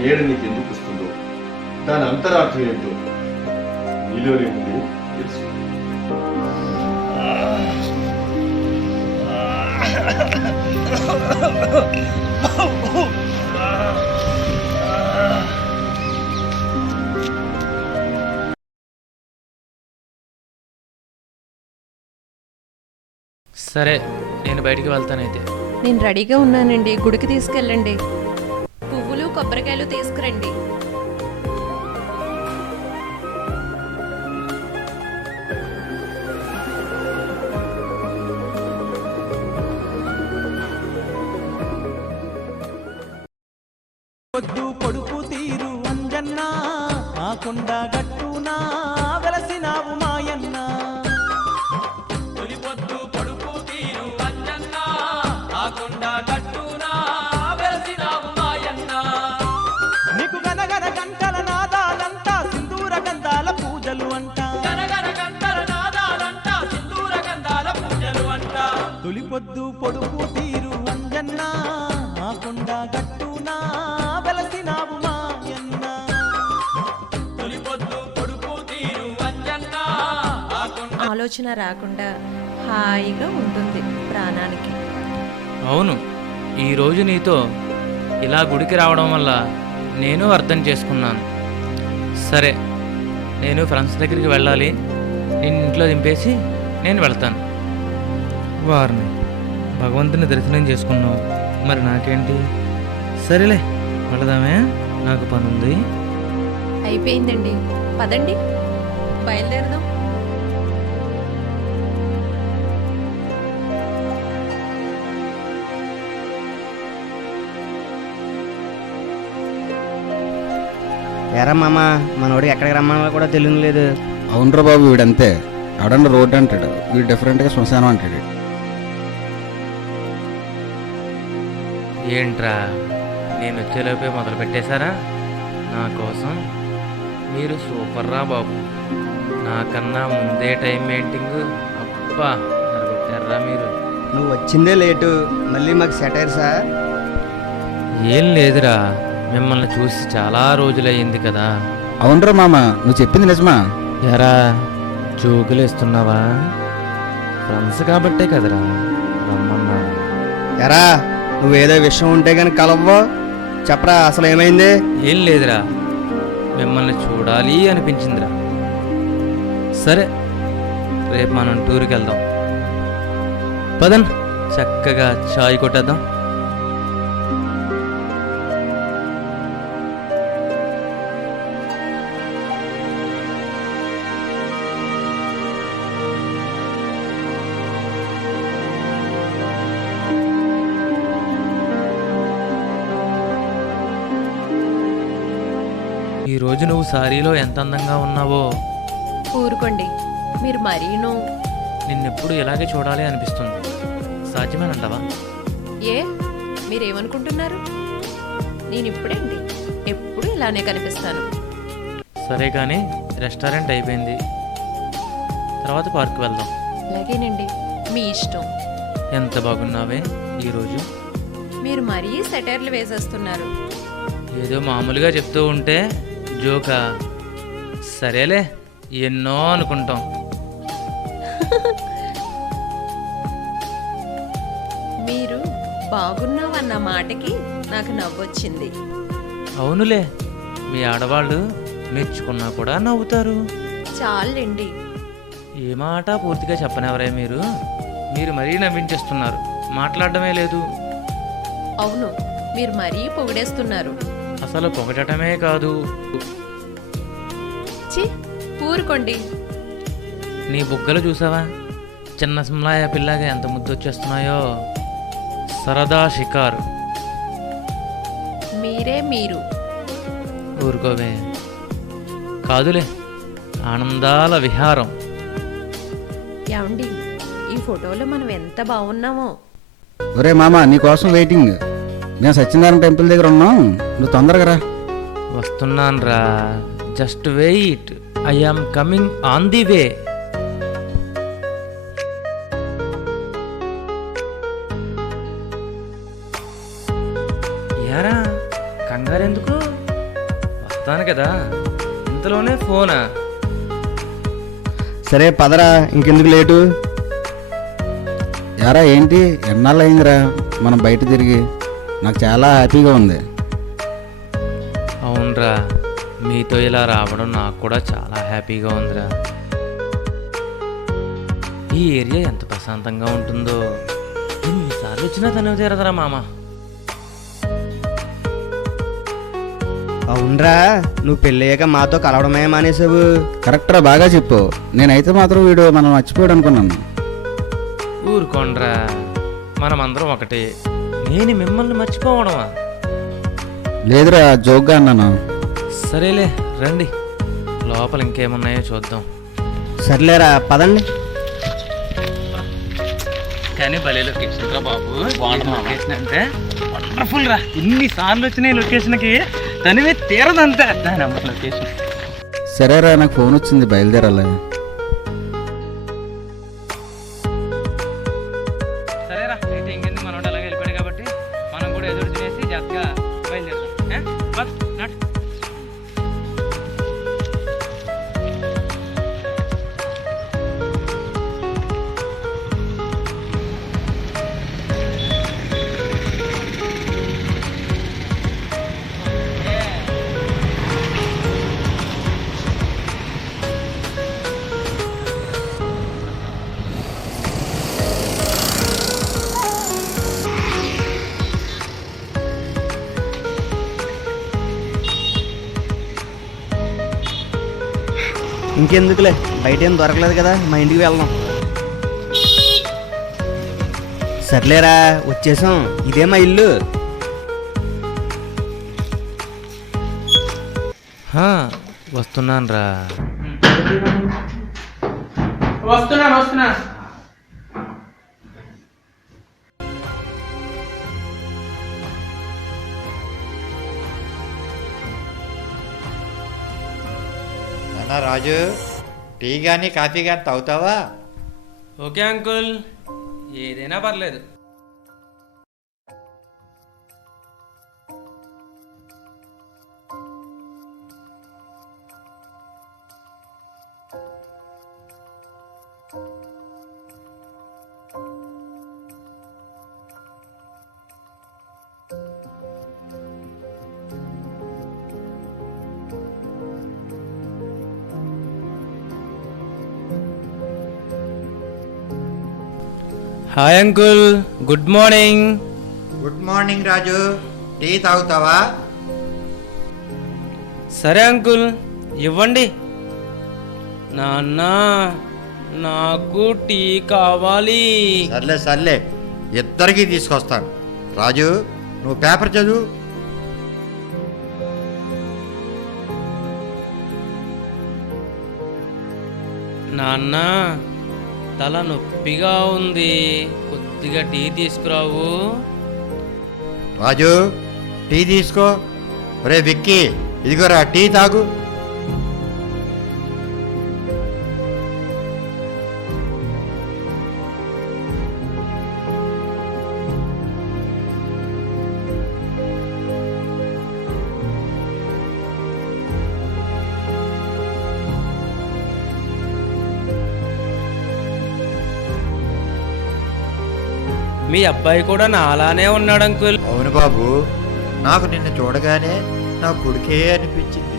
నీడ నీకు ఎందుకు వస్తుందో, దాని అంతరార్థం ఏంటో నీలోనే ఉండి తెలుసు. సరే, నేను బయటికి వెళ్తానైతే. నేను రెడీగా ఉన్నానండి, గుడికి తీసుకెళ్ళండి. పువ్వులు కొబ్బరికాయలు తీసుకురండి. పొద్దు పొడుపు తీరు అంజన్నా, ఆ కొండ గట్టునా వెలసినావు మాయన్న. తొలి పొద్దు పొడుపు తీరు అంజన్నా, ఆ కొండ గట్టునా వెలసినావు మాయన్న. నీకు గనగన గంటల నాదాలంతా సింధూర గంధాల పూజలు అంట. గనగన గంటల నాదాలంతా సింధూర గంధాల పూజలు అంట. తొలి పొద్దు పొడుపు తీరు అంజన్నా, ఆ కొండ గట్టునా వెలసినావు మాయన్న. తొలి పొద్దు పొడుపు తీరు అంజన్న, ఆ కొండ. ఆలోచన రాకుండా హాయిగా ఉంటుంది ప్రాణానికి. అవును, ఈరోజు నీతో ఇలా గుడికి రావడం వల్ల నేను అర్థం చేసుకున్నాను. సరే, నేను ఫ్రెండ్స్ దగ్గరికి వెళ్ళాలి. నేను ఇంట్లో దింపేసి నేను వెళ్తాను. వారిని భగవంతుని దర్శనం చేసుకున్నావు, మరి నాకేంటి? సరేలే, వెళదామే, నాకు పని ఉంది. అయిపోయిందండి, పదండి బయలుదేరదాం. ఎరా మామ, మనోడికి ఎక్కడికి రమ్మన్నా కూడా తెలియలేదు. అవునరా బాబు, వీడంతే. ఆడండి రోడ్డు అంటాడు, వీడు డిఫరెంట్గా శ్మశానం అంటాడు. ఏంట్రా, నేను వచ్చేలోపే మొదలు పెట్టేశారా? నా కోసం మీరు సూపర్ రా బాబు. నాకన్నా ముందే టైం మెయింటింగ్. అబ్బా, కొట్టారా మీరు. నువ్వు వచ్చిందే లేటు, మళ్ళీ మాకు సెటైర్సా? ఏం లేదురా, మిమ్మల్ని చూసి చాలా రోజులయ్యింది కదా. అవునరా మామ, నువ్వు చెప్పింది నిజమా? ఎరా, జోకులు ఇస్తున్నావా? ఫ్రెండ్స్ కాబట్టే కదరా రమ్మన్నా. ఎరా, నువ్వేదో విషయం ఉంటే కానీ కలవ్వో, చెప్పరా అసలు ఏమైంది? ఏం లేదురా, మిమ్మల్ని చూడాలి అనిపించిందిరా. సరే, రేపు మనం టూర్కి వెళ్దాం. పదన్, చక్కగా చాయ్ కొట్టేద్దాం. ఈరోజు నువ్వు సారీలో ఎంత అందంగా ఉన్నావో. ఊరుకోండి, మీరు మరీను. నిన్నెప్పుడు ఇలాగే చూడాలి అనిపిస్తుంది. సాధ్యమేనంటావా? ఏ, మీరేమనుకుంటున్నారు? నేను ఇప్పుడేంటి, ఎప్పుడు ఇలానే కనిపిస్తాను. సరే కానీ, రెస్టారెంట్ అయిపోయింది, తర్వాత పార్క్ వెళ్దాం. అలాగేనండి, మీ ఇష్టం. ఎంత బాగున్నావే ఈరోజు. మీరు మరీ సెటైర్లు వేసేస్తున్నారు. ఏదో మామూలుగా చెప్తూ ఉంటే జోకా? సరేలే, ఎన్నో అనుకుంటాం. మీరు బాగున్నావన్న మాటకి నాకు నవ్వొచ్చింది. అవునులే, మీ ఆడవాళ్ళు మెచ్చుకున్నా కూడా నవ్వుతారు. చాలండి. ఏ మాట పూర్తిగా చెప్పనివరే మీరు. మీరు మరీ నవ్వించేస్తున్నారు, మాట్లాడడమే లేదు. అవును, మీరు మరీ పొగిడేస్తున్నారు. అసలు పొగడటమే కాదు. చి, ఊరుకోండి. నీ బుగ్గలు చూసావా? చిన్న సిమ్లాయ పిల్లగా ఎంత ముద్దొచ్చేస్తున్నాయో. సరదా షికారు. మీరే మీరు. ఊరుకోవే. కాదులే, ఆనందాల విహారం. ఏమండి, ఈ ఫోటోలో మనం ఎంత బాగున్నామో. ఒరే మామ, నీకోసం వెయిటింగ్. మేము సత్యనారాయణ టెంపుల్ దగ్గర ఉన్నాం, నువ్వు తొందరగా రా. వస్తున్నాను రా, just wait. I am coming on the way. యారా, కంగారెందుకు? వస్తాను కదా, ఇంతలోనే ఫోనా? సరే పదరా, ఇంకెందుకు లేటు? యారా ఏంటి ఎన్నాళ్ళు అయిందిరా మనం బయట తిరిగి? నాకు చాలా హ్యాపీగా ఉంది. అవునరా, మీతో ఇలా రావడం నాకు కూడా చాలా హ్యాపీగా ఉందిరా. ఈ ఏరియా ఎంత ప్రశాంతంగా ఉంటుందో. ఎన్నిసార్లు వచ్చినా తనివి తీరదరా మామ. అవునరా, నువ్వు పెళ్ళయ్యాక మాతో కలవడమే మానేసావు. కరెక్ట్రా, బాగా చెప్పు. నేనైతే మాత్రం వీడు మనం మర్చిపోయాడు అనుకున్నాను. ఊరుకోండ్రా, మనమందరం ఒకటే. నేను మిమ్మల్ని మర్చిపోవడమా? లేదురా, జోక్గా అన్నాను. సరేలే రండి, లోపల ఇంకేమున్నాయో చూద్దాం. సర్లేరా పదండి. కానీ భలే లొకేషన్ రా బాబు. లొకేషన్ అంటే వండర్ఫుల్ రా. ఇన్నిసార్లు వచ్చినాయి లొకేషన్కి, తనివే తీరదంతే దాని అమ్మ లొకేషన్. సరేరా, నాకు ఫోన్ వచ్చింది, బయలుదేరాలి. సరేరా, అయితే ఇంకెందుకు మనోడు అలాగే వెళ్ళిపోయాడు కాబట్టి మనం కూడా ఎదురు తినేసి జాగ్రత్తగా బయలుదేరుతాం. బస్ నడు. ఇంకెందుకులే, బయట ఏం దొరకలేదు కదా, మా ఇంటికి వెళ్దాం. సర్లేరా, వచ్చేసాం. ఇదే మా ఇల్లు. వస్తున్నాను రా. వస్తున్నా. నాన్న రాజు, టీ కానీ కాఫీ కానీ తాగుతావా? ఓకే అంకుల్, ఏదైనా పర్లేదు. Hi uncle, good morning. Good morning Raju, tea తాగుతావా? సరే అంకుల్, ఇవ్వండి. నాన్న, నాకు టీ కావాలి. సర్లే ఇద్దరికీ తీసుకొస్తాను. రాజు, నువ్వు పేపర్ చదువు. నాన్న, తల నొప్పిగా ఉంది, కొద్దిగా టీ తీసుకురావు. రాజు, టీ తీసుకో. ఒరే విక్కీ, ఇదిగోరా టీ తాగు. మీ అబ్బాయి కూడా నాలానే ఉన్నాడు అంకుల్. అవును బాబు, నాకు నిన్ను చూడగానే నా కొడుకే అనిపించింది.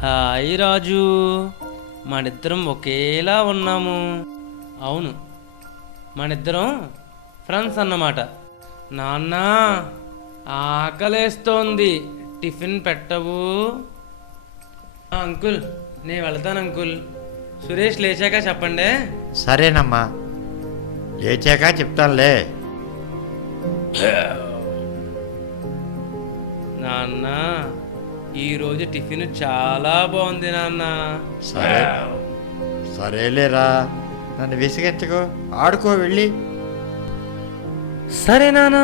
హాయ్ రాజు, మనిద్దరం ఒకేలా ఉన్నాము. అవును, మనిద్దరం ఫ్రెండ్స్ అన్నమాట. నాన్న, ఆకలేస్తోంది, టిఫిన్ పెట్టవు? అంకుల్, నేను వెళ్తాను అంకుల్. సురేష్ లేచాక చెప్పండి. సరేనమ్మా, లేచాక చెప్తానులే. నాన్న, ఈరోజు టిఫిన్ చాలా బాగుంది నాన్న. సరేలేరా, నన్ను విసిగించకు, ఆడుకో వెళ్ళి. సరే నాన్న.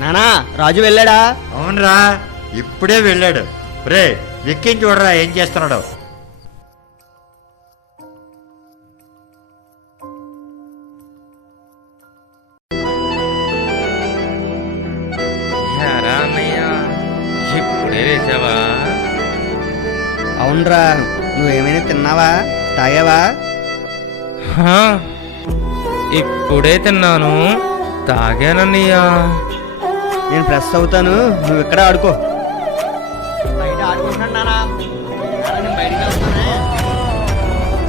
నానా రాజు వెళ్ళాడా? అవునరా, ఇప్పుడే వెళ్ళాడు. రే వెక్కించి చూడరా ఏం చేస్తున్నాడు. ఏరా అన్నయ్య, ఇప్పుడే లేచావా? అవునరా, నువ్వేమైనా తిన్నావా, తాగావా? హా, ఇప్పుడే తిన్నాను, తాగానన్నయ్య. నేను ఫ్రెష్ అవుతాను, నువ్వు ఇక్కడ ఆడుకో. బయట ఆడుకుంటున్నాను నానా. నేను బయటికి వెళ్తానే.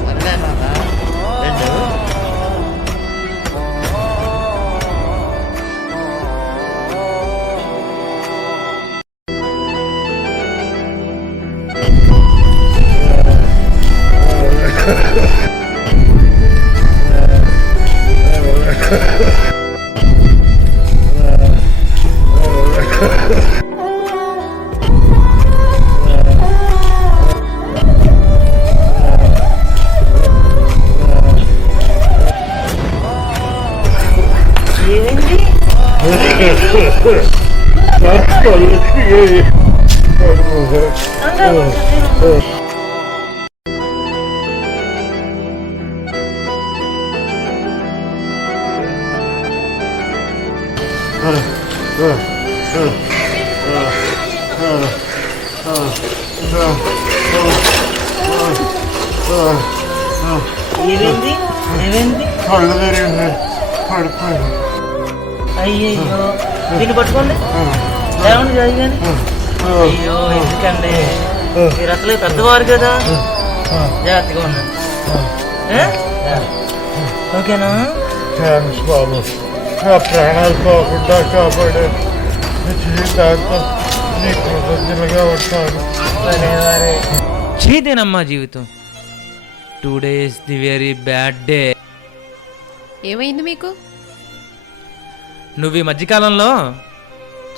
సరేలే నాన్న, వెళ్ళు. అయ్యయ్యో, దీన్ని పట్టుకోండి. లేవండి జరిగాని. అయ్యో ఎందుకండి, మీరు అసలే పెద్దవారు కదా, జాగ్రత్తగా ఉండండి. ఓకేనా? థ్యాంక్స్ బాబు, నా ప్రాణాలు పోకుండా కాపాడే జీవితాంతం నీ కృతజ్ఞతగా ఉంటాను. చీదేనమ్మా జీవితం. Today is the very bad day. ఏమైంది మీకు? నువ్వు ఈ మధ్యకాలంలో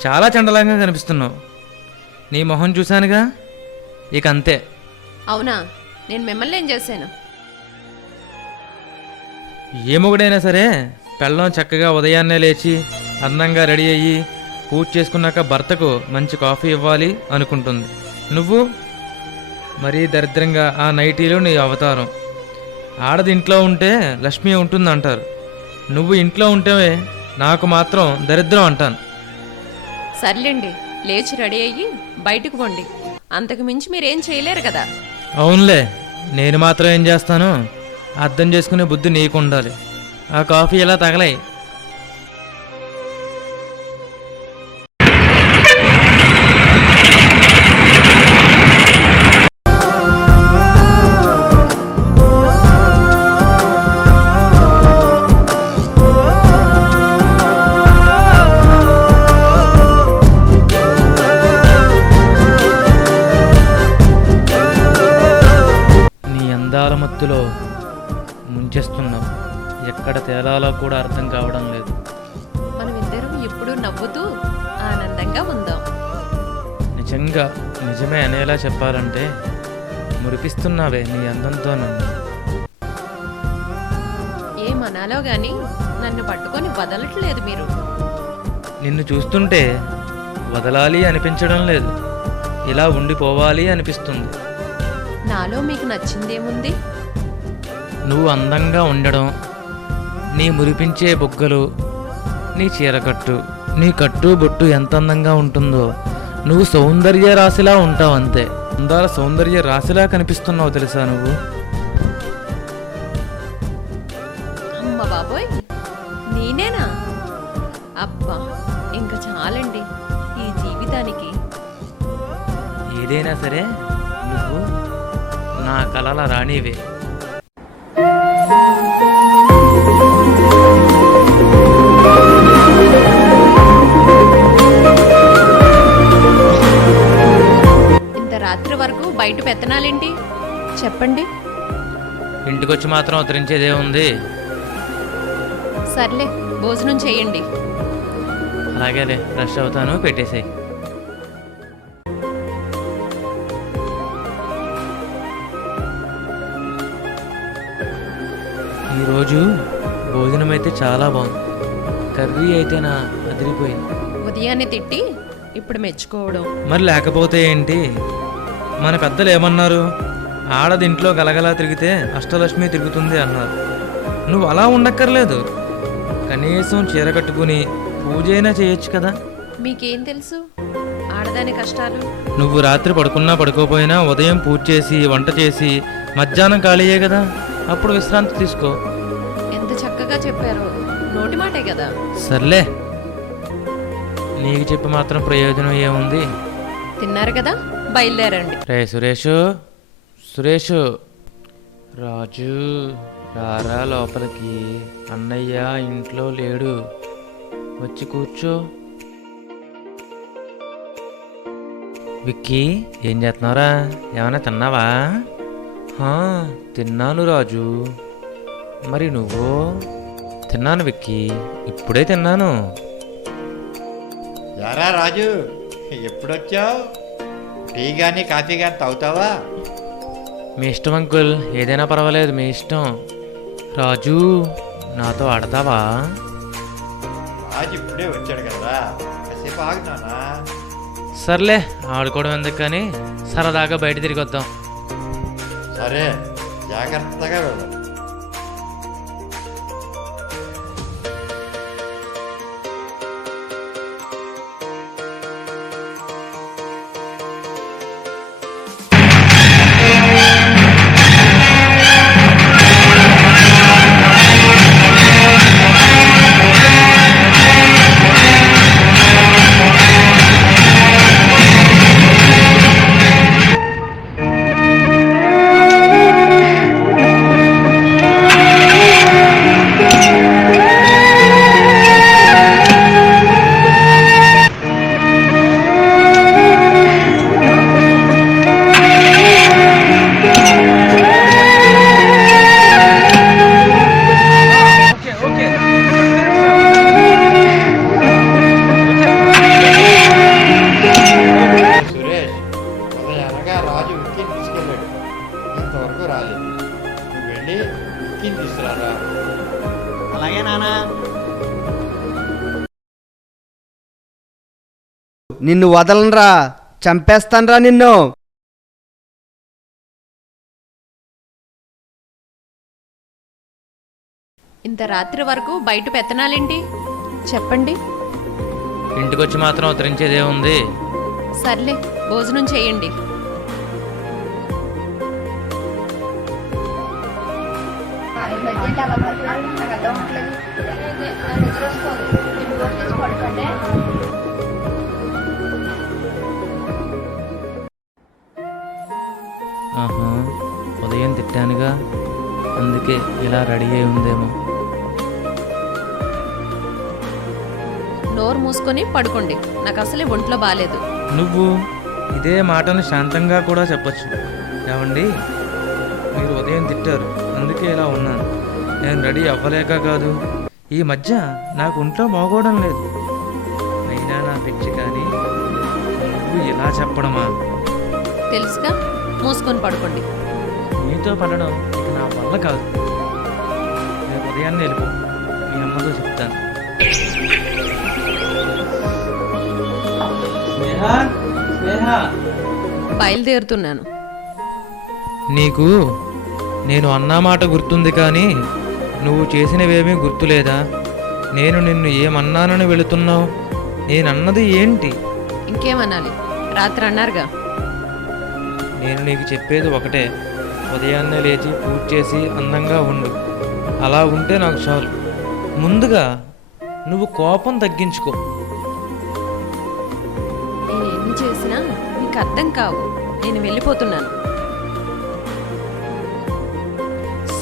చాలా చండలంగా కనిపిస్తున్నావు. నీ మొహం చూశానుగా, ఇక అంతే. అవునా? నేను మిమ్మల్ని ఏం చేశాను? ఏ మొగుడైనా సరే పెళ్ళం చక్కగా ఉదయాన్నే లేచి అందంగా రెడీ అయ్యి పూజ చేసుకున్నాక భర్తకు మంచి కాఫీ ఇవ్వాలి అనుకుంటుంది. నువ్వు మరీ దరిద్రంగా ఆ నైటీలో నీ అవతారం. ఆడది ఇంట్లో ఉంటే లక్ష్మి ఉంటుందంటారు, నువ్వు ఇంట్లో ఉంటే నాకు మాత్రం దరిద్రం అంటాను. సర్లేండి, లేచి రెడీ అయ్యి బయటకు పోండి. అంతకు మించి మీరేం చేయలేరు కదా. అవునులే, నేను మాత్రం ఏం చేస్తాను, అర్థం చేసుకునే బుద్ధి నీకు ఉండాలి. ఆ కాఫీ ఎలా తగలాయి. మత్తులో ముంచేస్తున్నావు. ఎక్కడ తేలాలో కూడా అర్థం కావడం లేదు. మనమిద్దరం ఎప్పుడూ నవ్వుతూ ఆనందంగా ఉందాం. నిజంగా నిజమే అనేలా చెప్పాలంటే మురిపిస్తున్నావే నీ అందంతో నన్ను. ఏమనాలో గాని నన్ను పట్టుకొని వదలట్లేదు మీరు. నిన్ను చూస్తుంటే వదలాలి అనిపించడం లేదు, ఇలా ఉండిపోవాలి అనిపిస్తుంది. నాలో మీకు నచ్చిందేముంది? నువ్వు అందంగా ఉండడం, నీ మురిపించే బొగ్గలు, నీ చీరకట్టు, నీ కట్టు బొట్టు ఎంత అందంగా ఉంటుందో. నువ్వు సౌందర్య రాశిలా ఉంటావు అంతే. అందాల సౌందర్య రాశిలా కనిపిస్తున్నావు తెలుసా నువ్వు. అమ్మ బాబోయ్, నేనేనా? అబ్బా, ఇంకా చాలండి ఈ జీవితానికి. ఏదైనా సరే నువ్వు నా కలల రాణివే. ఇంత రాత్రి వరకు బయట పెత్తనాలేంటి చెప్పండి. ఇంటికొచ్చి మాత్రం ఉత్తరించేదే ఉంది. సర్లే, భోజనం చేయండి. అలాగేలే, ఫ్రెష్ అవుతాను, పెట్టేసాయి. ఈరోజు భోజనం అయితే చాలా బాగుంది, కర్రీ అయితే నా అదిరిపోయింది. ఉదయాన్నే తిట్టి ఇప్పుడు మెచ్చుకోవడం. మరి లేకపోతే ఏంటి? మన పెద్దలు ఏమన్నారు? ఆడది ఇంట్లో గలగలా తిరిగితే అష్టలక్ష్మి తిరుగుతుంది అన్నారు. నువ్వు అలా ఉండక్కర్లేదు. కనీసం చీర కట్టుకుని పూజ అయినా చేయొచ్చు కదా. మీకేం తెలుసు ఆడదాని కష్టాలు? నువ్వు రాత్రి పడుకున్నా పడుకోపోయినా ఉదయం పూజ చేసి వంట చేసి మధ్యాహ్నం ఖాళీయే కదా, అప్పుడు విశ్రాంతి తీసుకో. ఎంత చక్కగా చెప్పారో, నోటి మాటే కదా. సర్లే, నీకు చెప్పి మాత్రం ప్రయోజనం ఏముంది? తిన్నారు కదా, బయలుదేరండి. రే సురేషు, సురేషు, రాజు రారా లోపలికి. అన్నయ్య ఇంట్లో లేడు, వచ్చి కూర్చో. విక్కీ, ఏం చేస్తున్నావురా? ఏమైనా తిన్నావా? తిన్నాను రాజు. మరి నువ్వు? తిన్నాను విక్కీ, ఇప్పుడే తిన్నాను. ఎరా రాజు, ఎప్పుడొచ్చావు? టీ కానీ కాఫీ కానీ తాగుతావా? మీ ఇష్టం అంకుల్, ఏదైనా పర్వాలేదు, మీ ఇష్టం. రాజు, నాతో ఆడతావా? రాజు ఇప్పుడే వచ్చాడు కదా, కాసేపు ఆగుతానా? సర్లే, ఆడుకోవడం ఎందుకు కానీ సరదాగా బయట తిరిగి వద్దాం. సరే, జాగ్రత్తగా వెళ్ళు. సురేష్, ఉదయనగా రాజు విక్కీని తీసుకెళ్ళాడు, ఇంతవరకు రాలేదు. నువ్వు వెళ్ళి విక్కీని తీసుకురారా. అలాగే నానా. నిన్ను వదలనరా, చంపేస్తానరా నిన్ను. ఇంత రాత్రి వరకు బయట పెత్తనాలేంటి? చెప్పండి. ఇంటికొచ్చి మాత్రం ఉత్తరించేదే ఉంది. సర్లే, భోజనం చేయండి. ఆహా, ఉదయం తిట్టానుగా, అందుకే ఇలా రెడీ అయి ఉందేమో. నోరు మూసుకొని పడుకోండి, నాకు అసలే ఒంట్లో బాలేదు. నువ్వు ఇదే మాటను శాంతంగా కూడా చెప్పచ్చు. ఏమండి, మీరు ఉదయం తిట్టారు, అందుకే ఇలా ఉన్నాను. నేను రెడీ అవ్వలేక కాదు, ఈ మధ్య నాకు ఒంట్లో బాగోవడం లేదు. అయినా నా పిచ్చి కానీ నువ్వు ఇలా చెప్పడమా? తెలుసుగా, మూసుకొని పడుకోండి. నీతో పడడం ఇక నా వల్ల కాదు. రేపు ఉదయాన్నే వెళ్ళిపో, మీ అమ్మతో చెప్తాను. బయలుదేరుతున్నాను. నీకు నేను అన్నా మాట గుర్తుంది కానీ నువ్వు చేసినవేమీ గుర్తులేదా? నేను నిన్ను ఏమన్నానని వెళుతున్నావు? నేనన్నది ఏంటి? ఇంకేమనాలి? రాత్రి అన్నారుగా. నేను నీకు చెప్పేది ఒకటే, ఉదయాన్నే లేచి పూజ చేసి అందంగా ఉండు. అలా ఉంటే నాకు చాలు. ముందుగా నువ్వు కోపం తగ్గించుకో. నేను ఎన్ని చేసినా మీకు అర్థం కావు. నేను వెళ్ళిపోతున్నాను.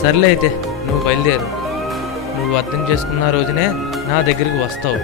సర్లే అయితే, నువ్వు బయలుదేరు. నువ్వు అర్థం చేసుకున్న రోజునే నా దగ్గరికి వస్తావు.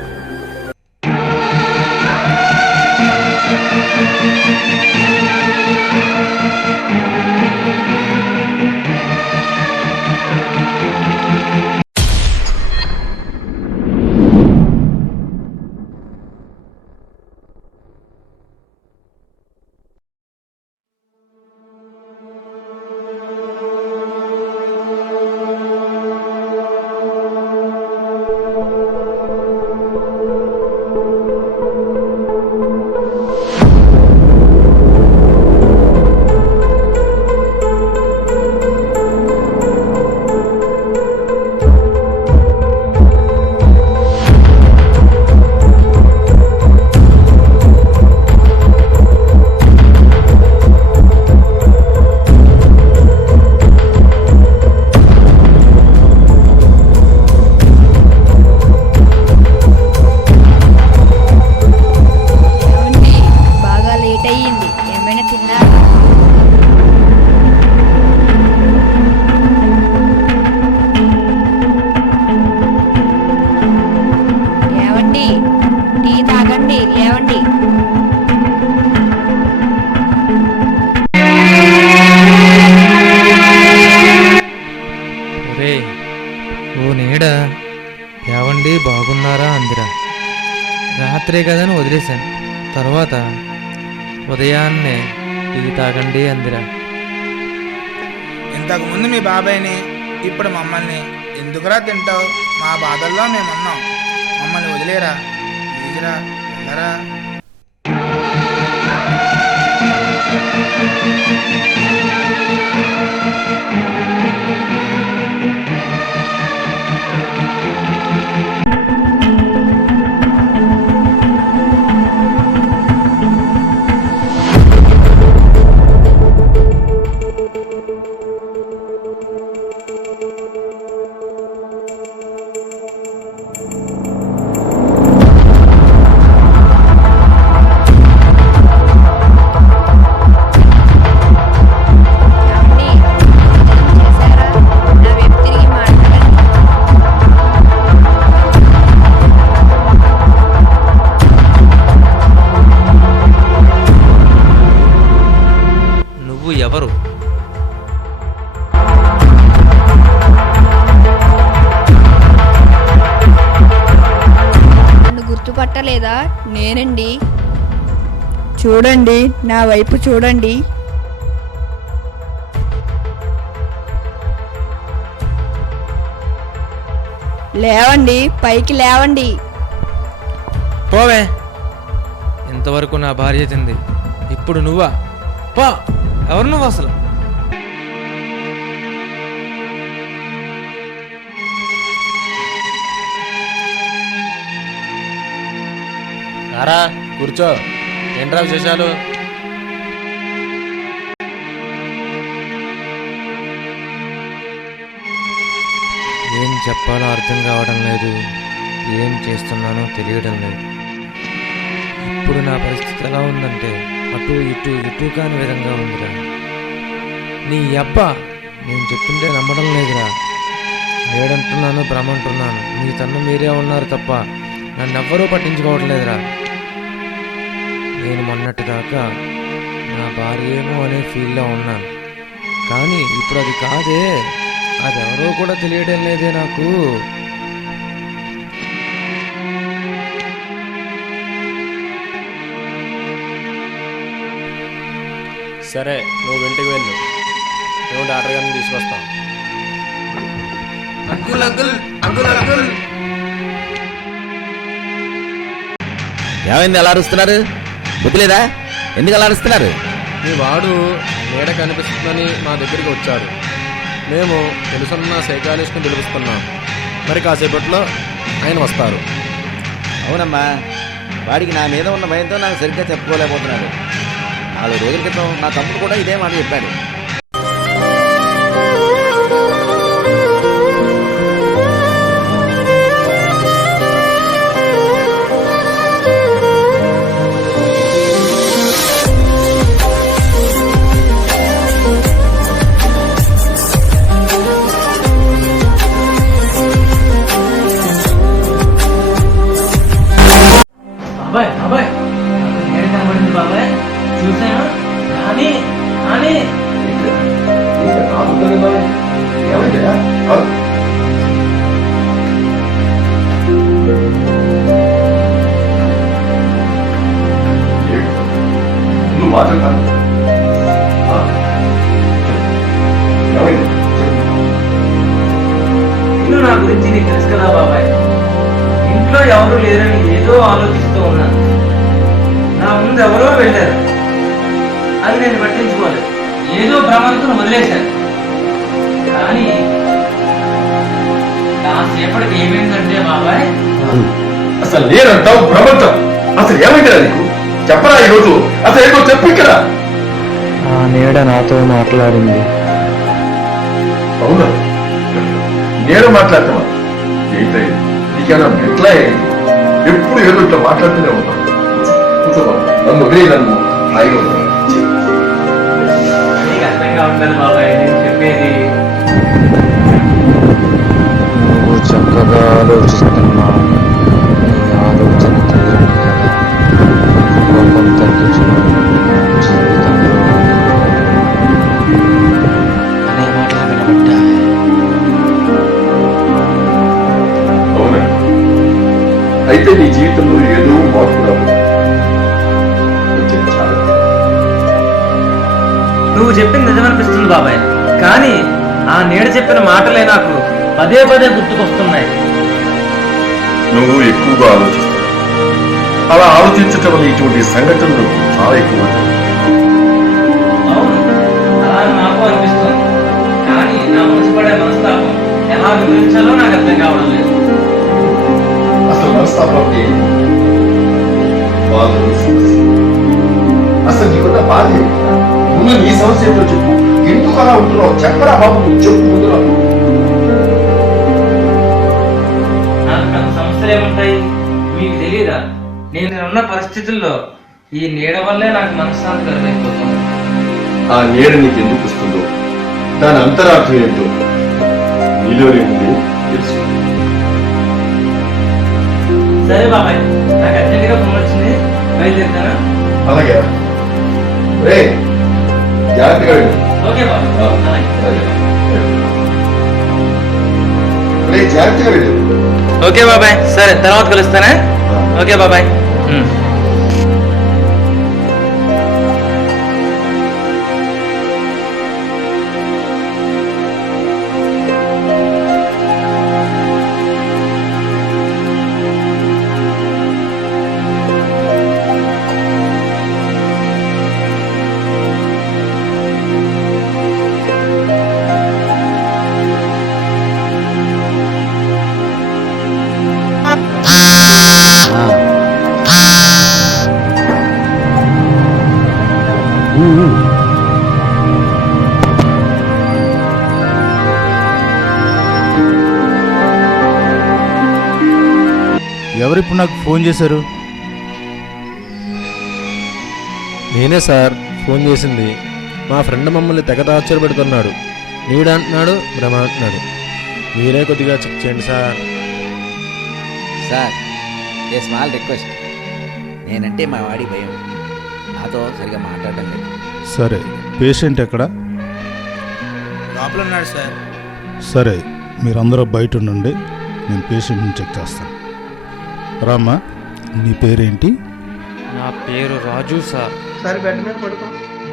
రాత్రే కదని వదిలేశాను. తర్వాత ఉదయాన్నే టీ తాగండి అందిరా. ఇంతకుముందు మీ బాబాయ్ని, ఇప్పుడు మమ్మల్ని ఎందుకురా తింటావు? మా బాధల్లో మేమున్నాం, మమ్మల్ని వదిలేరా, ప్లీజ్రా, వెళ్ళరా. ఏమండి? భోజనం చేశారా? నా వైపు తిరిగి మాట్లాడండి. నువ్వు ఎవరు? నన్ను గుర్తుపట్టలేదా? నేనండి. చూడండి, నా వైపు చూడండి. లేవండి, పైకి లేవండి. పోవే. ఇంతవరకు నా భార్య తింది, ఇప్పుడు నువ్వా? పో. ఎవరు నువ్వు అసలు? రారా కూర్చో. ఏంట్రా విశేషాలు? ఏం చెప్పాలో అర్థం కావడం లేదు, ఏం చేస్తున్నానో తెలియడం లేదు. ఇప్పుడు నా పరిస్థితి ఎలా ఉందంటే అటు ఇటు కాని విధంగా ఉందిరా. నీ అబ్బా, నేను చెప్తుంటే నమ్మడం లేదురా. నేడంటున్నాను, భ్రమంటున్నాను, మీ తన్ను మీరే ఉన్నారు తప్ప నన్నెవ్వరూ పట్టించుకోవట్లేదురా. నేను మొన్నటిదాకా నా భార్య ఏమో అనే ఫీల్లో ఉన్నాను, కానీ ఇప్పుడు అది కాదే. అదెవరో కూడా తెలియడం లేదే నాకు. సరే, నువ్వు ఇంటికి వెళ్ళు. మేము డాక్టర్ గారిని తీసుకొస్తాం. ఏమైంది అలా అరుస్తున్నారు? బుద్ధి లేదా? ఎందుకు అలా అరుస్తున్నారు? మీ వాడు నీడ కనిపిస్తుందని మా దగ్గరికి వచ్చాడు. మేము తెలుసున్న సైకాలజిస్ట్ని పిలుస్తున్నాం. మరి కాసేపట్లో ఆయన వస్తారు. అవునమ్మా, వాడికి నా మీద ఉన్న భయంతో నాకు సరిగ్గా చెప్పుకోలేకపోతున్నాడు. 4 రోజుల క్రితం నా తమ్ముడు కూడా ఇదే మాట చెప్పాడు. బాబాయ్ బాబాయ్, నేను కనబడింది బాబాయ్, చూసాను. నాని నాని. నువ్వు మాట్లాడతాను. ఇల్లు నా గురించి నీకు తెలుసు కదా బాబాయ్. ఇంట్లో ఎవరు లేరని ఏదో ఆలోచిస్తూ ఉన్నాను. నా ముందు ఎవరో వెళ్ళారు, అది నేను పట్టించుకోలేదు. ఏదో భ్రమంతో వదిలేశాను. కానీ కాసేపటికి ఏమైందంటే బాబాయ్, అసలు నేనంటావు ప్రపంచం. అసలు ఏమైందిరా నీకు? చెప్పరా ఈరోజు అసలు ఏదో చెప్పు ఇక్కడ. ఆ నీడ నాతో మాట్లాడింది. అవునా? నేను మాట్లాడతావా? ఏంటది? నీకేనా ఎట్లా? ఎప్పుడు ఏదో ఇట్లా మాట్లాడుతూనే ఉంటావు. కూర్చోవా, నన్ను వదిలే, నన్ను హాయిగా ఉంటాను. నీకు అర్థంగా ఉండదు బాబాయ్ నేను చెప్పేది. నువ్వు చక్కగా ఆలోచిస్తున్నావు. నీ ఆలోచన తీరని కదా. కోపం తగ్గించుకో. జీవితంలో అనే మాటలు వినబడ్డా. అవునా? అయితే నీ జీవితంలో ఏదో మార్పు నువ్వు చెప్పింది నిజమనిపిస్తుంది బాబాయ్, కానీ ఆ నీడ చెప్పిన మాటలే నాకు పదే పదే గుర్తుకొస్తున్నాయి. నువ్వు ఎక్కువగా ఆలోచిస్తావు. అలా ఆలోచించటం వల్ల ఇటువంటి సంఘటనలు చాలా ఎక్కువ ఉంటాయి. అవును, అలా నాకు అనిపిస్తుంది. కానీ నా మనసు పడే మనస్తాపం ఎలా వివరించాలో నాకు అర్థం కావడం లేదు. అసలు మనస్తాపం అంటే బాధలు, సమస్య. అసలు నీకున్న బాధ ఏంటి? ముందు నీ సమస్య ఏంటో చెప్పు. ఎందుకు అలా ఉంటున్నావు చెప్పరా బాబు, నువ్వు చెప్పు ముందు నాకు. నాకు పెద్ద సమస్యలు ఏముంటాయి మీకు తెలియదా? నేనున్న పరిస్థితుల్లో ఈ నీడ వల్లే నాకు మనశ్శాంతి కరువైపోతుంది. ఆ నీడ నీకు ఎందుకు వస్తుందో, దాని అంతరార్థం ఏంటో నీలోనే ఉంది తెలుసు. సరే బాబాయ్, నాకు అర్జెంటుగా ఫోన్ వచ్చింది, బయలుదేరుతానా? అలాగే రే, జాగ్రత్తగా వెళ్ళు. ఓకే బాబాయ్, అలాగే. రే, జాగ్రత్తగా వెళ్ళు. ఓకే బాబాయ్, సరే తర్వాత కలుస్తానా? ఓకే బాబాయ్. ఎవరిప్పుడు నాకు ఫోన్ చేశారు? నేనే సార్ ఫోన్ చేసింది. మా ఫ్రెండ్ మమ్మల్ని తెగ టార్చర్ పెడుతున్నాడు. నీడ అంటున్నాడు, భ్రమ అంటున్నాడు. మీరే కొద్దిగా చెక్ చేయండి sir. Sir, a small request. నేనంటే మా వాడి భయం, నాతో సరిగా మాట్లాడడం లేదు. సరే, పేషెంట్ ఎక్కడ? లోపల ఉన్నాడు సార్. సరే, మీరందరూ బయట ఉండండి, నేను పేషెంట్ని చెక్ చేస్తాను. రామ్మా, నీ పేరేంటి? నా పేరు రాజు సార్. సరే, బెడ్ మీద పడుకో,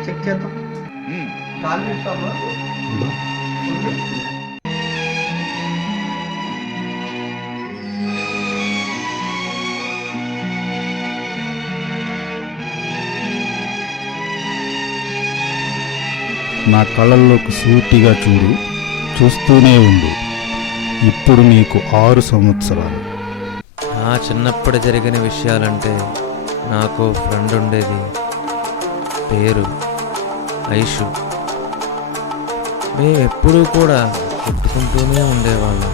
చెక్ చేద్దాం. కాల్ పెట్టామా? నా కళ్ళల్లోకి సూటిగా చూడు, చూస్తూనే ఉండు. ఇప్పుడు నీకు 6 సంవత్సరాలు. నా చిన్నప్పుడు జరిగిన విషయాలంటే నాకు ఫ్రెండ్ ఉండేది, పేరు ఐషు. మేము ఎప్పుడూ కూడా కొట్టుకుంటూనే ఉండేవాళ్ళం.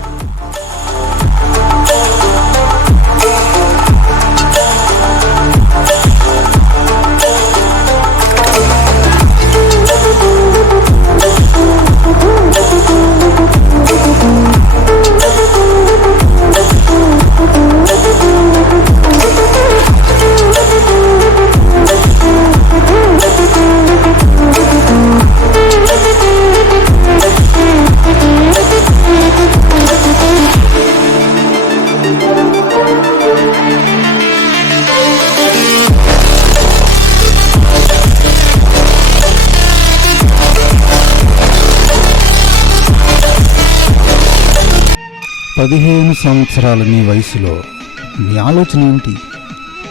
పదిహేను సంవత్సరాల నీ వయసులో నీ ఆలోచన ఏంటి?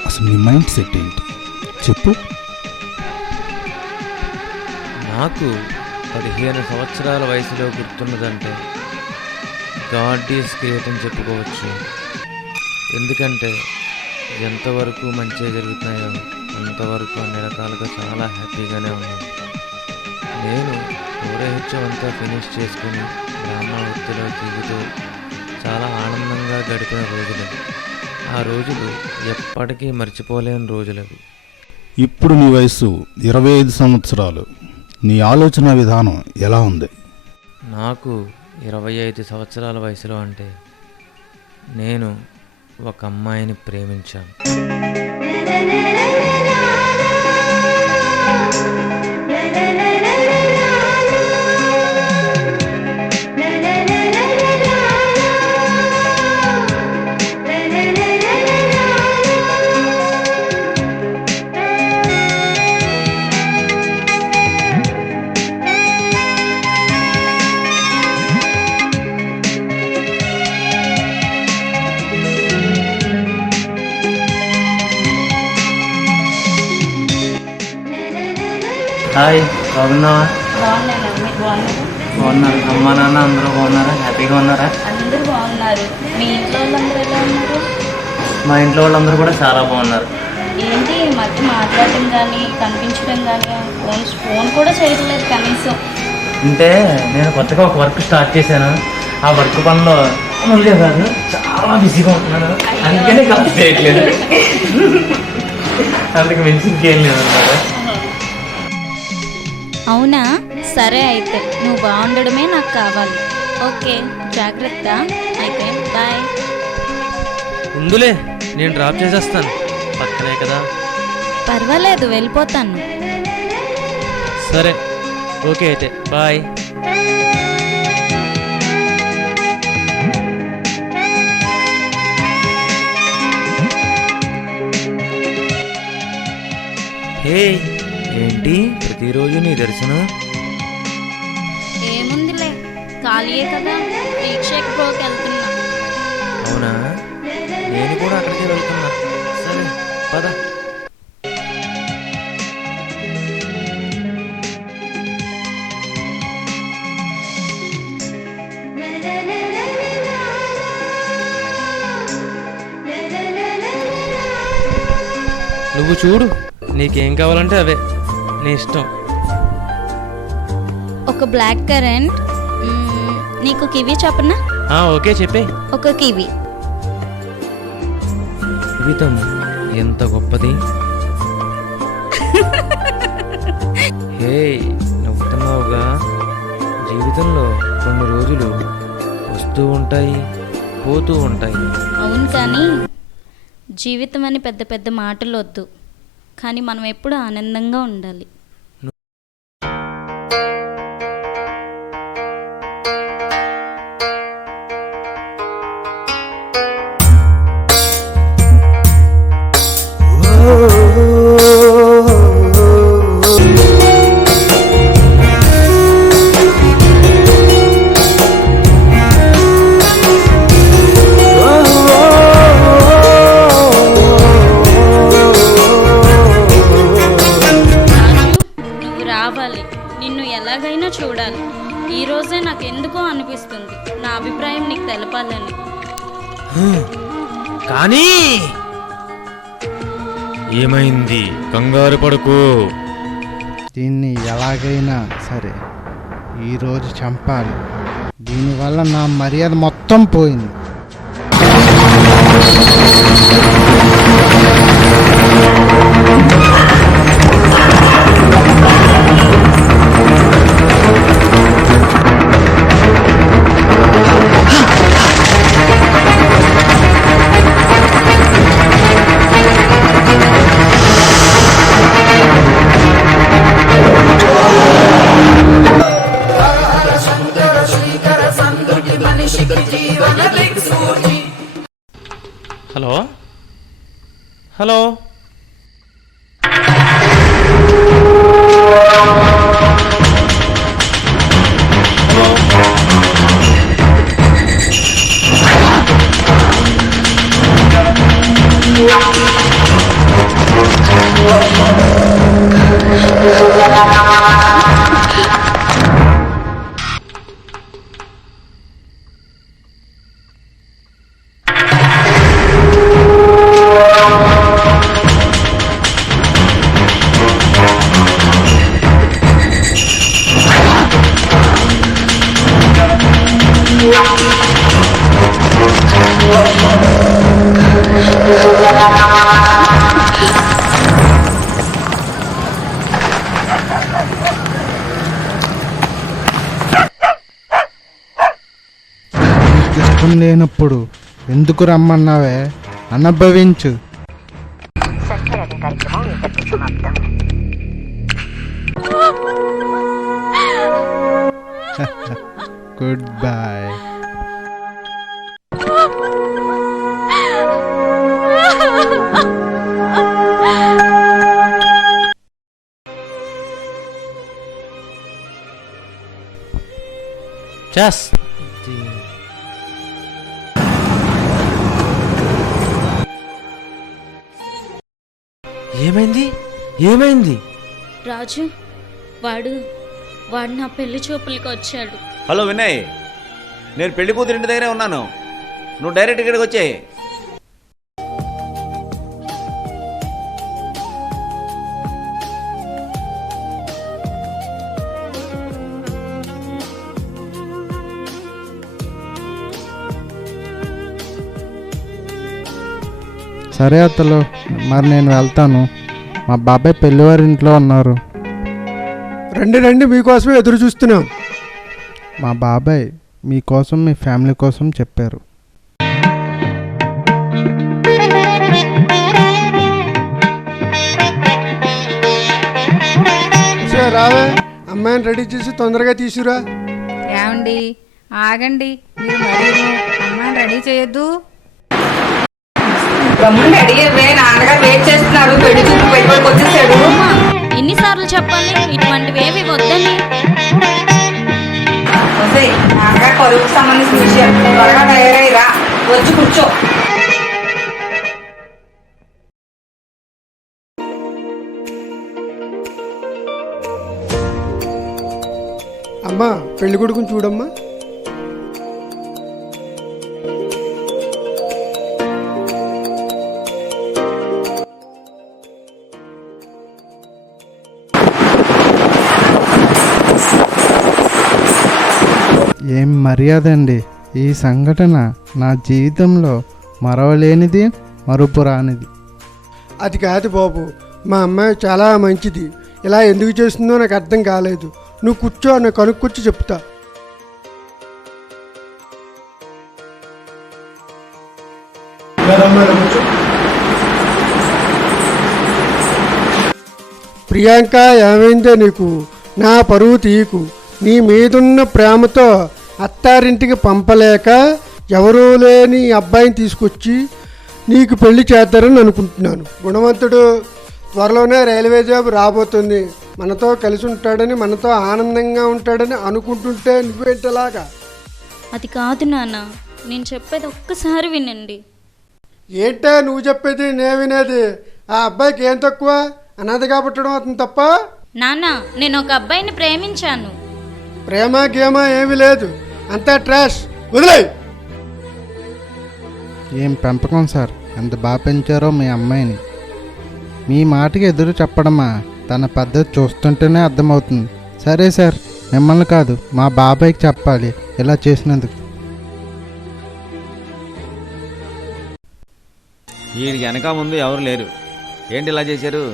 అసలు నీ మైండ్ సెట్ ఏంటి చెప్పు. నాకు 15 సంవత్సరాల వయసులో గుర్తున్నదంటే గాడ్ ఈజ్ గ్రేట్ అని చెప్పుకోవచ్చు. ఎందుకంటే ఎంతవరకు మంచిగా జరుగుతున్నాయో అంతవరకు అన్ని రకాలుగా చాలా హ్యాపీగానే ఉన్నాను. నేను ఓరేహెచ్చం అంతా ఫినిష్ చేసుకుని బ్రాహ్మణ వృత్తిలో తిరుగుతూ చాలా ఆనందంగా గడిపిన రోజులవి. ఆ రోజులు ఎప్పటికీ మర్చిపోలేని రోజులవి. ఇప్పుడు నీ వయసు 25 సంవత్సరాలు. నీ ఆలోచన విధానం ఎలా ఉంది? నాకు 25 సంవత్సరాల వయసులో అంటే నేను ఒక అమ్మాయిని ప్రేమించాను. హాయ్, బాగున్నావా? బాగున్నాను, మీరు బాగున్నారు? బాగున్నారు. అమ్మా నాన్న అందరూ బాగున్నారా? హ్యాపీగా ఉన్నారా? అందరూ బాగున్నారు. మీ ఇంట్లో వాళ్ళందరూ ఎలా ఉన్నారు? మా ఇంట్లో వాళ్ళందరూ కూడా చాలా బాగున్నారు. ఏంటి ఈ మధ్య మాట్లాడటం కానీ కనిపించడం కానీ ఫోన్ కూడా చేయట్లేదు కనీసం. అంటే నేను కొత్తగా ఒక వర్క్ స్టార్ట్ చేశాను. ఆ వర్క్ పనిలో మళ్ళీ కాదు చాలా బిజీగా ఉంటున్నాను. అందుకనే కాల్ చేయట్లేదు. అందుకు మించి ఇంకేం లేదు అన్నమాట. అవునా, సరే అయితే నువ్వు బాగుండడమే నాకు కావాలి. ఓకే, జాగ్రత్త. అయితే బాయ్. ఉందులే, నేను డ్రాప్ చేసేస్తాను, పక్కనే కదా. పర్వాలేదు, వెళ్ళిపోతాను. సరే, ఓకే అయితే బాయ్. హే, ఏంటి ప్రతిరోజు నీ దర్శనం? ఏముందిలే, ఖాళీయే కదా, ప్రేక్షక్ బ్రోకి వెళ్తున్నా. అవునా, నేను కూడా అక్కడికే వెళ్తున్నా. సరే పద. నువ్వు చూడు, నీకేం కావాలంటే అవే, నీ ఇష్టం. ఒక బ్లాక్ కరెంట్, నీకు కివీ చెప్పనా? ఓకే చెప్పే. ఒక కివీ. జీవితం ఎంత గొప్పది. హే, నవ్వుతున్నావుగా. జీవితంలో కొన్ని రోజులు వస్తూ ఉంటాయి, పోతూ ఉంటాయి. అవును, కానీ జీవితం అని పెద్ద పెద్ద మాటలు వద్దు, కానీ మనం ఎప్పుడూ ఆనందంగా ఉండాలి. నిన్ను ఎలాగైనా చూడాలి. ఈరోజే నాకు ఎందుకో అనిపిస్తుంది నా అభిప్రాయం నీకు తెలపాలని. కానీ ఏమైంది? కంగారు పడుకో. దీన్ని ఎలాగైనా సరే ఈరోజు చంపాలి. దీనివల్ల నా మర్యాద మొత్తం పోయింది. హలో హలో, ఇష్టం లేనప్పుడు ఎందుకు రమ్మన్నావే? అనుభవించు. Good bye. చెస్. ఏమైంది? ఏమైంది? రాజు, వాడు నా పెళ్లి చూపులకి వచ్చాడు. హలో వినయ్, నేను పెళ్లి కూతురు ఇంటి దగ్గరే ఉన్నాను, నువ్వు డైరెక్ట్ ఇక్కడికి వచ్చాయి. సరే అత్తలు, మరి నేను వెళ్తాను. మా బాబాయ్ పెళ్ళివారి ఇంట్లో ఉన్నారు. రండి రండి, మీకోసమే ఎదురు చూస్తున్నాం. మా బాబాయ్ మీకోసం మీ ఫ్యామిలీ కోసం చెప్పారు. రావే, అమ్మాయిని రెడీ చేసి తొందరగా తీసుకురా. ఏమండి ఆగండి, మీరు మరీ అమ్మాయిని రెడీ చేయొద్దు. నాన్నగారు వెయిట్ చేస్తున్నారు, పెళ్లి చూపు పెట్టుబడికి వచ్చేసాడు. ఎన్నిసార్లు చెప్పాలి ఇటువంటివి ఏవి వద్దని? నాన్నగారు పరువుకు సంబంధించిన విషయం, త్వరగా తయారైరా, వచ్చి కూర్చో. అమ్మా, పెళ్లి కొడుకుని చూడమ్మా. ఏం మర్యాద అండి! ఈ సంఘటన నా జీవితంలో మరవలేనిది, మరుపురానిది. అది కాదు బాబు, మా అమ్మాయి చాలా మంచిది. ఇలా ఎందుకు చేస్తుందో నాకు అర్థం కాలేదు. నువ్వు కూర్చో, నాకు కనుక్కొచ్చి చెప్తా. ప్రియాంక, ఏమైందే నీకు? నా పరువు తీయకు. నీ మీదున్న ప్రేమతో అత్తారింటికి పంపలేక ఎవరూ లేని అబ్బాయిని తీసుకొచ్చి నీకు పెళ్లి చేద్దారని అనుకుంటున్నాను. గుణవంతుడు, త్వరలోనే రైల్వే జాబ్ రాబోతుంది. మనతో కలిసి ఉంటాడని, మనతో ఆనందంగా ఉంటాడని అనుకుంటుంటే నువ్వేంటలాగా? అది కాదు నాన్న, నేను చెప్పేది ఒక్కసారి వినండి. ఏంటే నువ్వు చెప్పేది నే వినేది? ఆ అబ్బాయికి ఏం తక్కువ? అనాథగా పుట్టడం అతను తప్ప? నాన్న, నేను ఒక అబ్బాయిని ప్రేమించాను. ప్రేమ గేమ ఏమీ లేదు, అంతా ట్రాష్. వదిలే. ఏం పెంపకం సార్! ఎంత బాగా పెంచారో మీ అమ్మాయిని. మీ మాటకి ఎదురు చెప్పడమా? తన పద్ధతి చూస్తుంటేనే అర్థమవుతుంది. సరే సార్, మిమ్మల్ని కాదు మా బాబాయ్కి చెప్పాలి ఇలా చేసినందుకు. వీడికి వెనక ముందు ఎవరు లేరు. ఏంటి ఇలా చేశారు?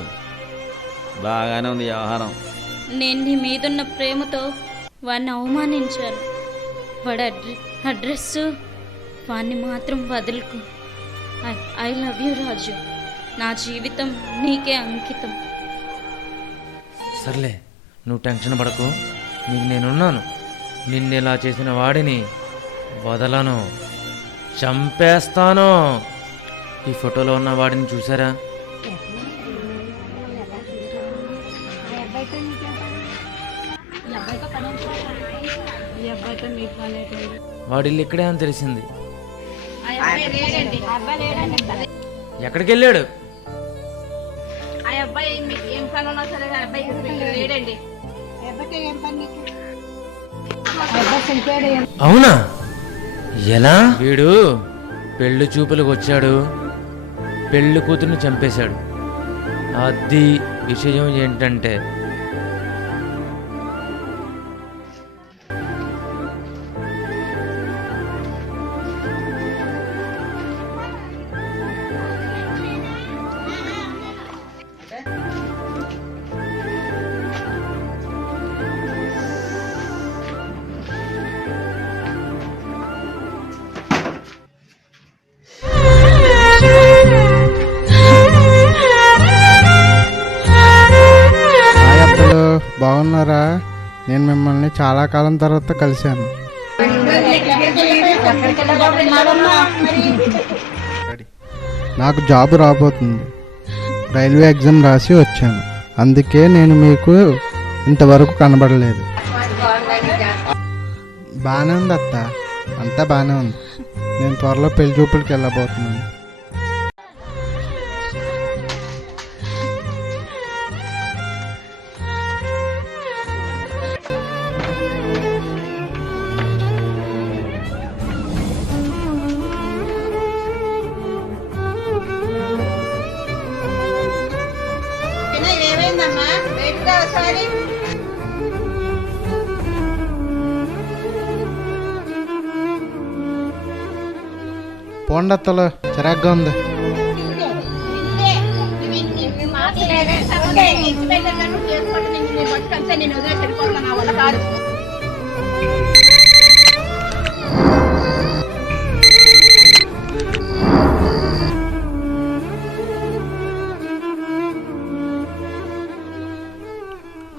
బాగానే ఉంది వ్యవహారం. నేను నీ మీదున్న ప్రేమతో వాడిని అవమానించాను. వాడి అడ్రస్సు వాడిని మాత్రం వదులుకు. ఐ లవ్ యూ రాజు. నా జీవితం నీకే అంకితం. సర్లే, నువ్వు టెన్షన్ పడకు, నీకు నేనున్నాను. నిన్ను ఇలా చేసిన వాడిని వదలను, చంపేస్తాను. ఈ ఫోటోలో ఉన్న వాడిని చూసారా? వాడి ఇల్లు ఇక్కడే అని తెలిసింది. ఎక్కడికి వెళ్ళాడు? అవునా? ఎలా? వీడు పెళ్లి చూపులకు వచ్చాడు, పెళ్లి కూతుర్ని చంపేశాడు. అది విషయం ఏంటంటే, బాగున్నారా? నేను మిమ్మల్ని చాలా కాలం తర్వాత కలిశాను. నాకు జాబ్ రాబోతుంది. రైల్వే ఎగ్జామ్ రాసి వచ్చాను, అందుకే నేను మీకు ఇంతవరకు కనబడలేదు. బాగానే ఉంది అత్త, అంతా బాగానే ఉంది. నేను త్వరలో పెళ్లి చూపులకి వెళ్ళబోతున్నాను. ఏమైందమ్మా బయటకు రా ఒకసారి. పోండత్తలో చిరాగ్గా ఉంది.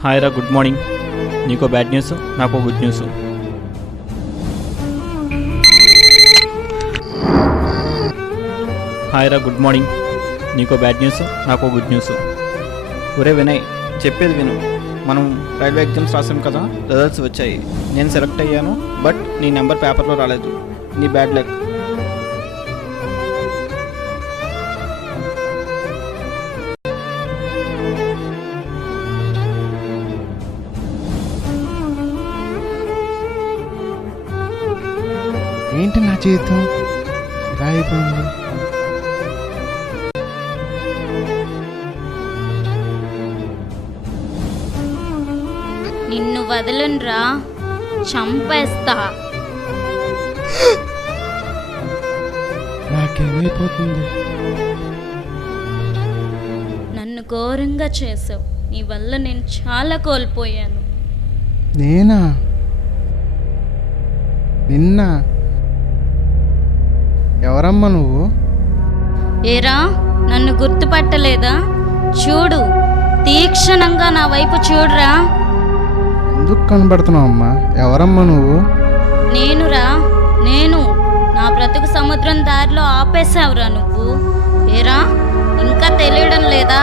హాయ్ రా, గుడ్ మార్నింగ్. నీకో బ్యాడ్ న్యూస్, నాకు గుడ్ న్యూస్. హాయ్ రా, గుడ్ మార్నింగ్. నీకో బ్యాడ్ న్యూస్, నాకు గుడ్ న్యూస్. ఒరే వినయ్, చెప్పేది విను. మనం రైల్వే ఎగ్జామ్స్ రాసాం కదా, రిజల్ట్స్ వచ్చాయి. నేను సెలెక్ట్ అయ్యాను, బట్ నీ నెంబర్ పేపర్లో రాలేదు. నీ బ్యాడ్ లక్. ఏంటి నా జీవితం ఇలా అయిపోయింది? నిన్ను వదలనురా, చంపేస్తా. నాకేమైపోతుంది? నన్ను ఘోరంగా చేసావు. నీ వల్ల నేను చాలా కోల్పోయాను. నేనా? నిన్న? ఎవరమ్మా నువ్వు? ఏరా, నన్ను గుర్తుపట్టలేదా? చూడు, తీక్షణంగా నా వైపు చూడరా. ఎందుకు కనబడుతున్నావు అమ్మా? ఎవరమ్మా నువ్వు? నేనురా, నేను. నా బ్రతుకు సముద్రం దారిలో ఆపేశావురా నువ్వు. ఏరా, ఇంకా తెలియడం లేదా?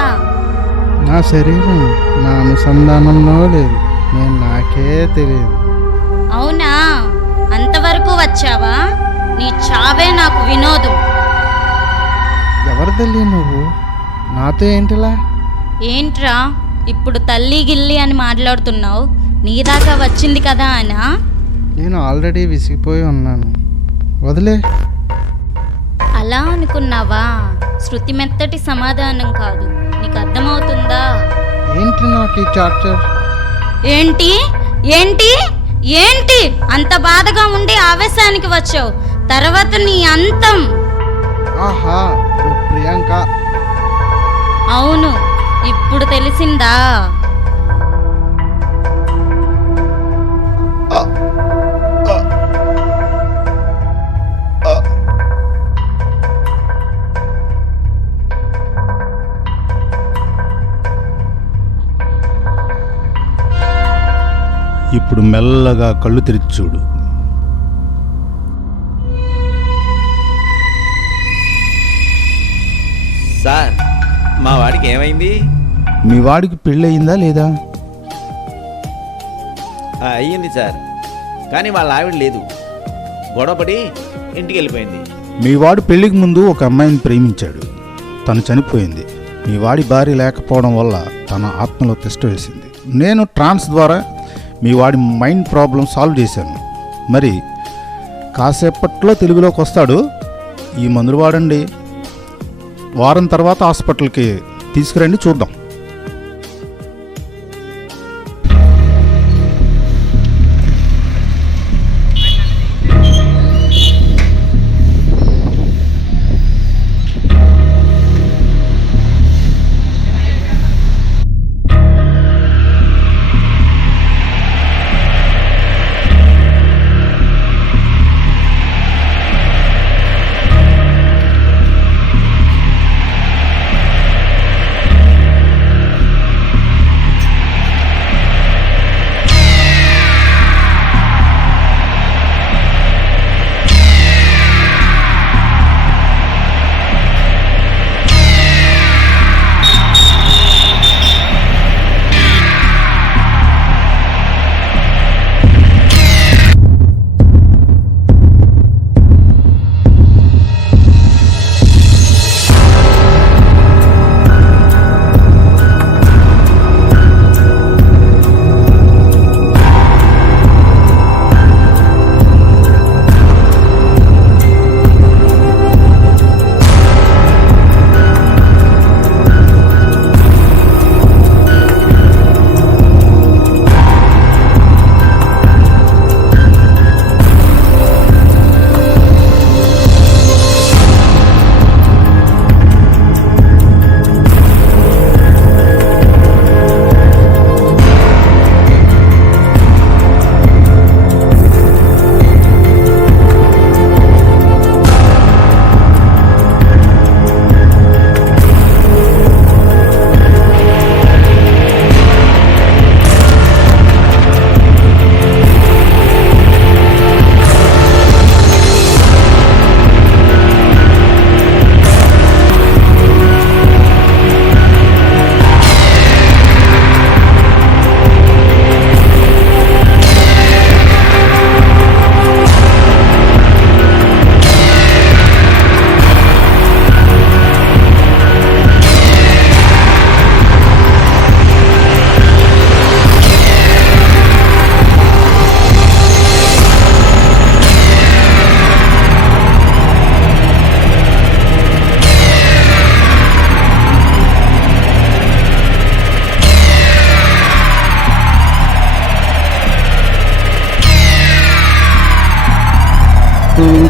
నా శరీరం నా అనుసంధానంలో లేదు. నేను నాకే తెలియదు. అవునా, అంతవరకు వచ్చావా? నీ చావే నాకు వినోదం. ఎవరు తల్లి నువ్వు? నాతో ఏంటిలా? ఏంట్రా ఇప్పుడు తల్లి గిల్లి అని మాట్లాడుతున్నావు? నీ దాకా వచ్చింది కదా అనా? నేను ఆల్రెడీ విసిగిపోయి ఉన్నాను, వదిలే. అలా అనుకున్నావా? శృతి మెత్తటి సమాధానం కాదు, నీకు అర్థమవుతుందా? ఏంటి నాకు ఈ చార్జర్? ఏంటి ఏంటి ఏంటి అంత బాధగా ఉండి ఆవేశానికి వచ్చావు? తర్వాత నీ అంతం. ఆహా, నువ్వు ప్రియాంక. అవును, ఇప్పుడు తెలిసిందా? ఇప్పుడు మెల్లగా కళ్ళు తెరిచి చూడు. సార్, మా వాడికి ఏమైంది? మీ వాడికి పెళ్ళయిందా లేదా? అయ్యింది సార్, కానీ వాళ్ళ ఆవిడ లేదు. గొడవపడి ఇంటికి వెళ్ళిపోయింది. మీ వాడు పెళ్లికి ముందు ఒక అమ్మాయిని ప్రేమించాడు. తను చనిపోయింది. మీ వాడి భార్య లేకపోవడం వల్ల తన ఆత్మలో తిష్ట వేసింది. నేను ట్రాన్స్ ద్వారా మీ వాడి మైండ్ ప్రాబ్లం సాల్వ్ చేశాను. మరి కాసేపట్లో తెలుగులోకి వస్తాడు. ఈ మందులు వాడండి. వారం తర్వాత హాస్పిటల్కి తీసుకురండి, చూద్దాం.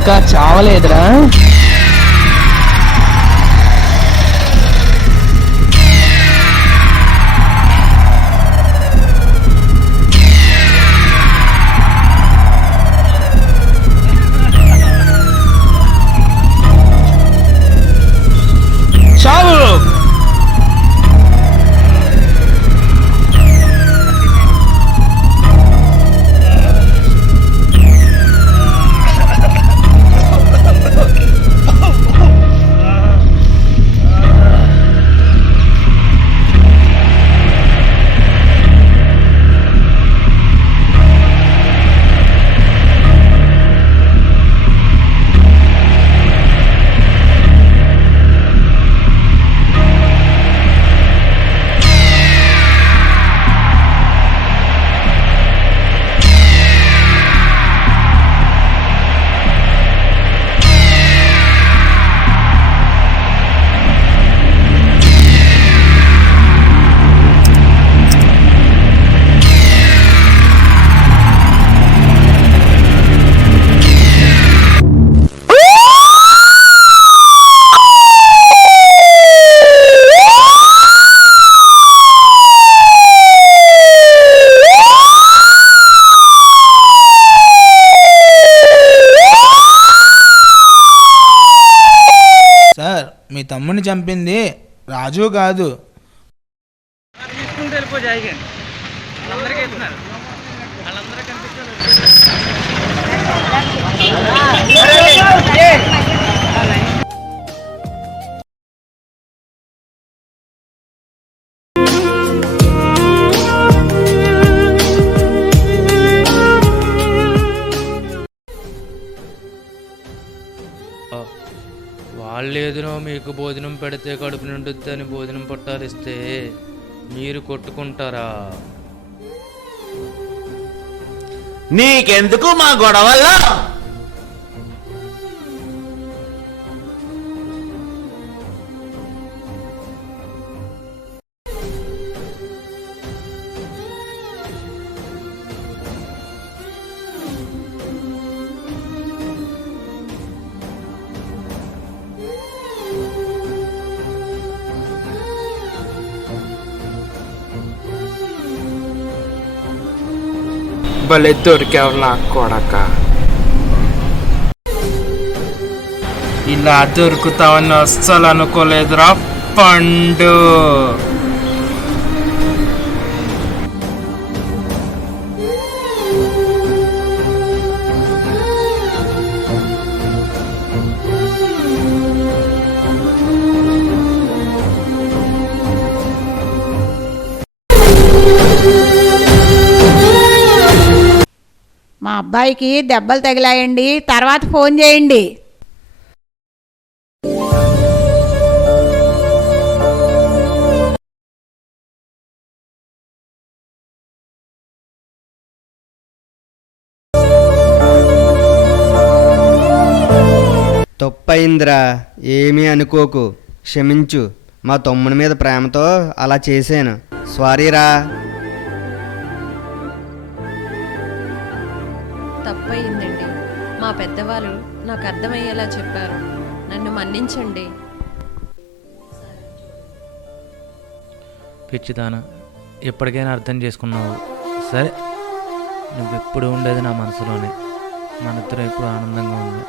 ఇంకా చావలేదురా? చావు! సార్, మీ తమ్ముడిని చంపింది రాజు కాదు. వాళ్ళేదనో మీకు భోజనం పెడితే కడుపు నిండుద్దని భోజనం పట్టాలిస్తే మీరు కొట్టుకుంటారా? నీకెందుకు మా గొడవల్లో? భలే దొరికావు నా కొడక. ఇలా దొరుకుతావని అస్సలు అనుకోలేదురా పండు. మా అబ్బాయికి దెబ్బలు తగిలాయండి, తర్వాత ఫోన్ చేయండి. తప్పయిందిరా, ఏమీ అనుకోకు, క్షమించు. మా తమ్ముడి మీద ప్రేమతో అలా చేశాను, సారీరా. తప్పయిందండి. మా పెద్దవాళ్ళు నాకు అర్థమయ్యేలా చెప్పారు. నన్ను మన్నించండి. పిచ్చిదానా, ఎప్పటికైనా అర్థం చేసుకున్నావు. సరే, నువ్వెప్పుడు ఉండేది నా మనసులోనే. మన ఇద్దరం ఎప్పుడు ఆనందంగా ఉంది.